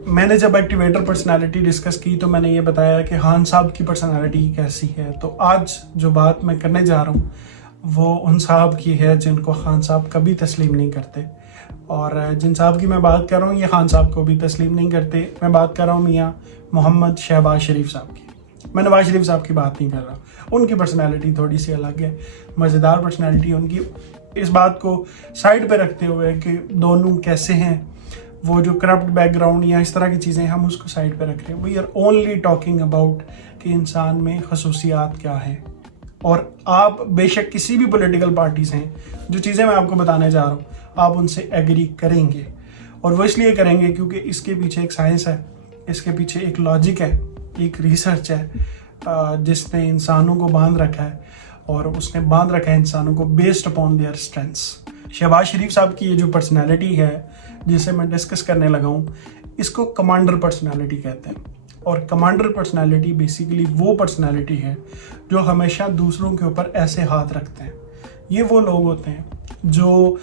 मैंने जब activator personality discuss की तो मैंने ये बताया कि खान साहब की पर्सनालिटी कैसी है। तो आज जो बात मैं करने जा रहा हूँ वो उन साहब की है जिनको खान साहब कभी तस्लीम नहीं करते। और जिन साहब की मैं बात कर रहा हूँ ये खान साहब को भी तस्लीम नहीं करते। मैं बात कर रहा हूँ मियाँ मोहम्मद शहबाज शरीफ साहब की। मैं नवाज शरीफ साहब की बात नहीं कर रहा। उनकी पर्सनैलिटी थोड़ी सी अलग है, मज़ेदार पर्सनैलिटी उनकी। इस बात को साइड पे रखते हुए कि दोनों कैसे हैं, वो जो करप्ट बैकग्राउंड या इस तरह की चीज़ें, हम उसको साइड पे रख रहे हैं। We are only talking about कि इंसान में खसूसियात क्या है। और आप बेशक किसी भी पॉलिटिकल पार्टी से हैं, जो चीज़ें मैं आपको बताने जा रहा हूँ आप उनसे एग्री करेंगे। और वो इसलिए करेंगे क्योंकि इसके पीछे एक साइंस है, इसके पीछे एक लॉजिक है, एक रिसर्च है जिसने इंसानों को बांध रखा है। और उसने बांध रखा है इंसानों को based upon their strengths. Shehbaz Sharif sahab की ये जो पर्सनैलिटी है जिसे मैं डिस्कस करने लगा हूँ, इसको कमांडर पर्सनैलिटी कहते हैं। और कमांडर पर्सनैलिटी बेसिकली वो पर्सनैलिटी है जो हमेशा दूसरों के ऊपर ऐसे हाथ रखते हैं। ये वो लोग होते हैं जो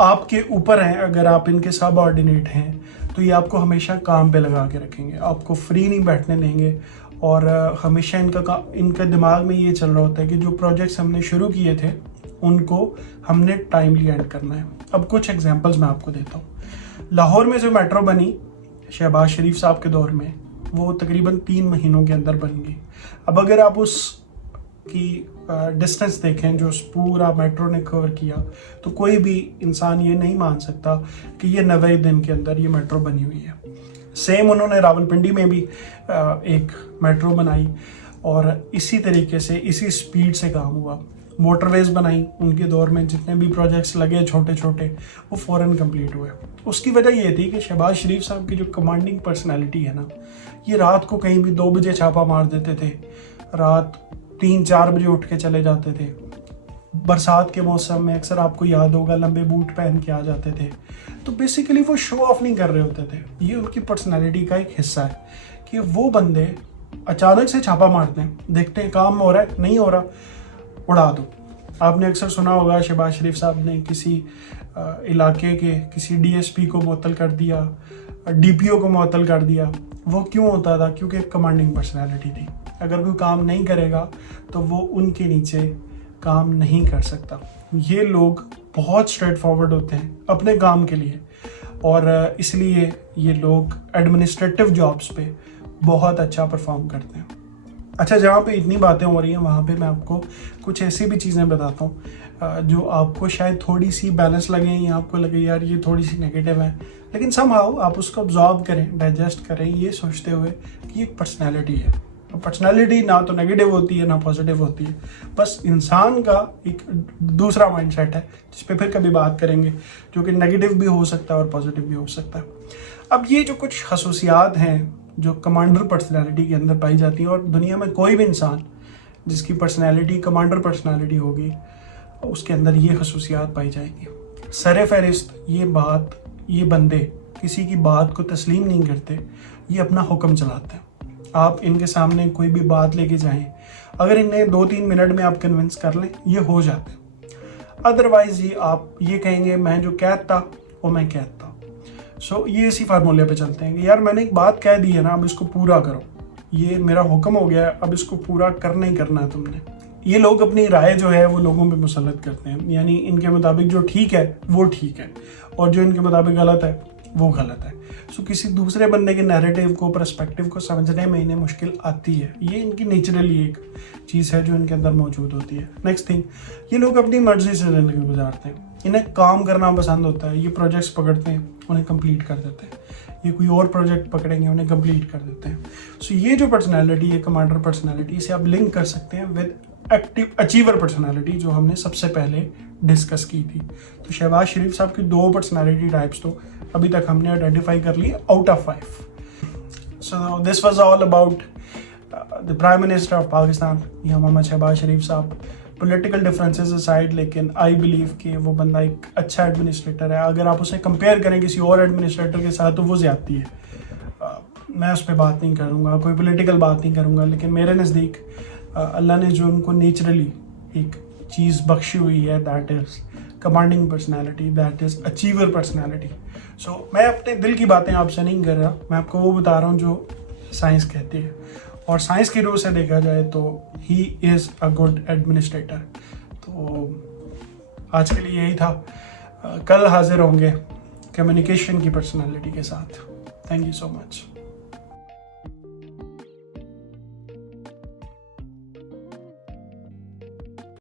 आपके ऊपर हैं, अगर आप इनके सब ऑर्डिनेट हैं तो ये आपको हमेशा काम पे लगा के रखेंगे, आपको फ्री नहीं बैठने देंगे। और हमेशा इनका दिमाग में ये चल रहा होता है कि जो प्रोजेक्ट्स हमने शुरू किए थे उनको हमने टाइमली एंड करना है। अब कुछ एग्जांपल्स मैं आपको देता हूँ। लाहौर में जो मेट्रो बनी शहबाज शरीफ साहब के दौर में, वो तकरीबन 3 महीनों के अंदर बन गई। अब अगर आप उसकी डिस्टेंस देखें जो पूरा मेट्रो ने कवर किया, तो कोई भी इंसान ये नहीं मान सकता कि ये 90 दिन के अंदर ये मेट्रो बनी हुई है। सेम उन्होंने रावलपिंडी में भी एक मेट्रो बनाई और इसी तरीके से इसी स्पीड से काम हुआ। मोटरवेज बनाई उनके दौर में, जितने भी प्रोजेक्ट्स लगे छोटे छोटे वो फ़ौरन कंप्लीट हुए। उसकी वजह ये थी कि शहबाज शरीफ साहब की जो कमांडिंग पर्सनैलिटी है ना, ये रात को कहीं भी 2 बजे छापा मार देते थे, रात 3-4 बजे उठ के चले जाते थे। बरसात के मौसम में अक्सर आपको याद होगा लंबे बूट पहन के आ जाते थे। तो बेसिकली वो शो ऑफ नहीं कर रहे होते थे, ये उनकी पर्सनैलिटी का एक हिस्सा है कि वो बंदे अचानक से छापा मारते हैं, देखते हैं काम हो रहा है, नहीं हो रहा, उड़ा दो। आपने अक्सर सुना होगा शहबाज शरीफ साहब ने किसी इलाके के किसी डीएसपी को मुअत्तल कर दिया, डीपीओ को मुअत्तल कर दिया। वो क्यों होता था? क्योंकि एक कमांडिंग पर्सनैलिटी थी। अगर कोई काम नहीं करेगा तो वो उनके नीचे काम नहीं कर सकता। ये लोग बहुत स्ट्रेट फॉरवर्ड होते हैं अपने काम के लिए और इसलिए ये लोग एडमिनिस्ट्रेटिव जॉब्स पे बहुत अच्छा परफॉर्म करते हैं। अच्छा, जहाँ पे इतनी बातें हो रही हैं वहाँ पे मैं आपको कुछ ऐसी भी चीज़ें बताता हूँ जो आपको शायद थोड़ी सी बैलेंस लगे या आपको लगे यार ये थोड़ी सी नेगेटिव है, लेकिन समहाउ आप उसको ऑब्जॉर्व करें, डाइजेस्ट करें, ये सोचते हुए कि ये पर्सनैलिटी है। पर्सनैलिटी ना तो नेगेटिव होती है ना पॉजिटिव होती है, बस इंसान का एक दूसरा माइंडसेट है जिस पे फिर कभी बात करेंगे, जो कि नेगेटिव भी हो सकता है और पॉजिटिव भी हो सकता है। अब ये जो कुछ खसूसियात हैं जो कमांडर पर्सनैलिटी के अंदर पाई जाती है, और दुनिया में कोई भी इंसान जिसकी पर्सनैलिटी कमांडर पर्सनैलिटी होगी उसके अंदर ये खसूसियात पाई जाएगी। सरे फहरिस्त ये बंदे किसी की बात को तस्लीम नहीं करते, ये अपना हुक्म चलाते हैं। आप इनके सामने कोई भी बात लेके जाएं, अगर इन्हें 2-3 मिनट में आप कन्विंस कर लें ये हो जाते हैं। अदरवाइज ये आप ये कहेंगे मैं जो कहता वो मैं कहता। सो ये इसी फार्मूले पे चलते हैं कि यार मैंने एक बात कह दी है ना, अब इसको पूरा करो, ये मेरा हुक्म हो गया है, अब इसको पूरा करना ही करना है तुमने। ये लोग अपनी राय जो है वो लोगों पे मुसल्लत करते हैं, यानी इनके मुताबिक जो ठीक है वो ठीक है और जो इनके मुताबिक गलत है वो गलत है। सो किसी दूसरे बंदे के नैरेटिव को, पर्सपेक्टिव को समझने में इन्हें मुश्किल आती है। ये इनकी नेचुरली एक चीज़ है जो इनके अंदर मौजूद होती है। नेक्स्ट थिंग, ये लोग अपनी मर्जी से ज़िंदगी गुजारते हैं, इन्हें काम करना पसंद होता है। ये प्रोजेक्ट्स पकड़ते हैं, उन्हें कंप्लीट कर देते हैं, ये कोई और प्रोजेक्ट पकड़ेंगे, उन्हें कंप्लीट कर देते हैं। सो ये जो पर्सनैलिटी है कमांडर पर्सनैलिटी, इसे आप लिंक कर सकते हैं विद एक्टिव अचीवर पर्सनैलिटी जो हमने सबसे पहले डिस्कस की थी। तो शहबाज शरीफ साहब की 2 पर्सनैलिटी टाइप्स तो अभी तक हमने आइडेंटिफाई कर ली out of 5। So this was all about the prime minister of Pakistan या मोहम्मद शहबाज शरीफ साहब। पॉलिटिकल डिफरेंसेस असाइड, लेकिन आई बिलीव कि वो बंदा एक अच्छा एडमिनिस्ट्रेटर है। अगर आप उसे कंपेयर करें किसी और एडमिनिस्ट्रेटर के साथ तो वो ज़्यादती है। मैं उस पर बात नहीं करूँगा, कोई पॉलिटिकल बात नहीं करूँगा, लेकिन मेरे नज़दीक अल्लाह ने जो उनको नेचुरली एक चीज़ बख्शी हुई है that is commanding personality, that is achiever personality. So मैं अपने दिल की बातें आपसे नहीं कर रहा, मैं आपको वो बता रहा हूँ जो साइंस कहती है, और साइंस की रूह से देखा जाए तो he is a good administrator. तो आज के लिए यही था, कल हाजिर होंगे कम्युनिकेशन की पर्सनालिटी के साथ। Thank you so much.